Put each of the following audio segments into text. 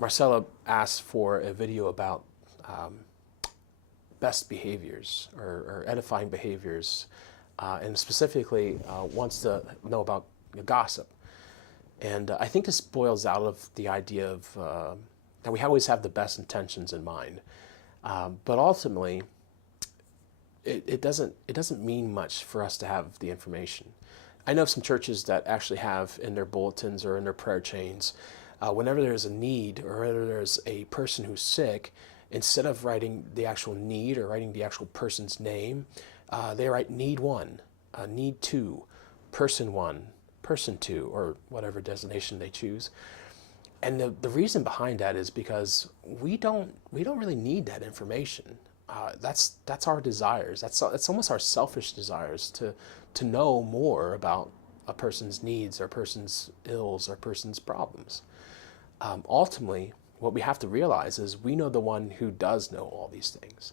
Marcella asked for a video about best behaviors or edifying behaviors, and specifically wants to know about gossip. And I think this boils out of the idea of that we always have the best intentions in mind, but ultimately, it doesn't mean much for us to have the information. I know some churches that actually have in their bulletins or in their prayer chains, whenever there's a need or whenever there's a person who's sick, instead of writing the actual need or writing the actual person's name, they write need one, need two, person 2, or whatever designation they choose. And the reason behind that is because we don't really need that information. That's our desires. That's almost our selfish desires to know more about a person's needs, or a person's ills, or a person's problems. Ultimately, what we have to realize is we know the one who does know all these things.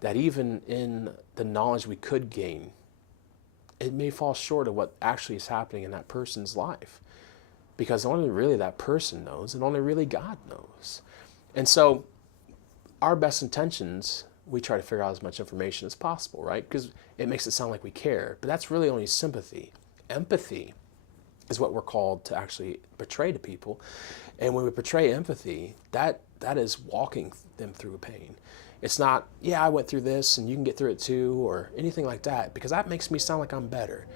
That even in the knowledge we could gain, it may fall short of what actually is happening in that person's life. Because only really that person knows, and only really God knows. And so our best intentions, we try to figure out as much information as possible, right? Because it makes it sound like we care, but that's really only sympathy. Empathy is what we're called to actually portray to people. And when we portray empathy, that is walking them through pain. It's not, yeah, I went through this and you can get through it too, or anything like that, because that makes me sound like I'm better.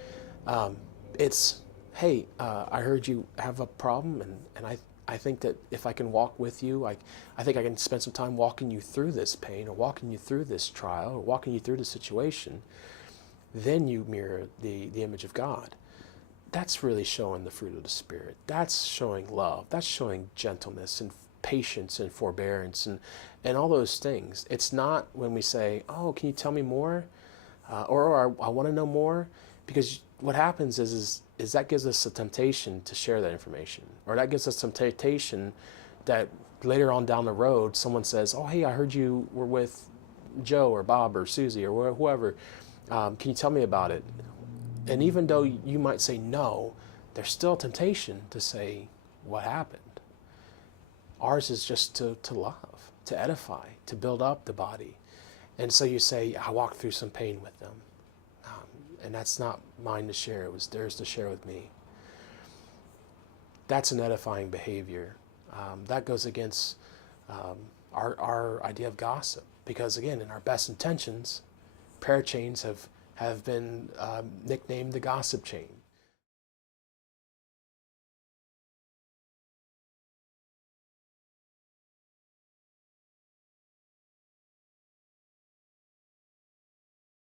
It's, hey, I heard you have a problem, and I think that if I can walk with you, I think I can spend some time walking you through this pain, or walking you through this trial, or walking you through the situation. Then you mirror the image of God. That's really showing the fruit of the Spirit. That's showing love. That's showing gentleness and patience and forbearance and all those things. It's not when we say, oh, can you tell me more? Or I want to know more. Because what happens is that gives us a temptation to share that information. Or that gives us some temptation that later on down the road, someone says, oh, hey, I heard you were with Joe or Bob or Susie or whoever. Can you tell me about it? And even though you might say no, there's still a temptation to say what happened. Ours is just to love, to edify, to build up the body. And so you say, I walked through some pain with them. And that's not mine to share. It was theirs to share with me. That's an edifying behavior. That goes against our idea of gossip. Because again, in our best intentions, prayer chains have been nicknamed the gossip chain.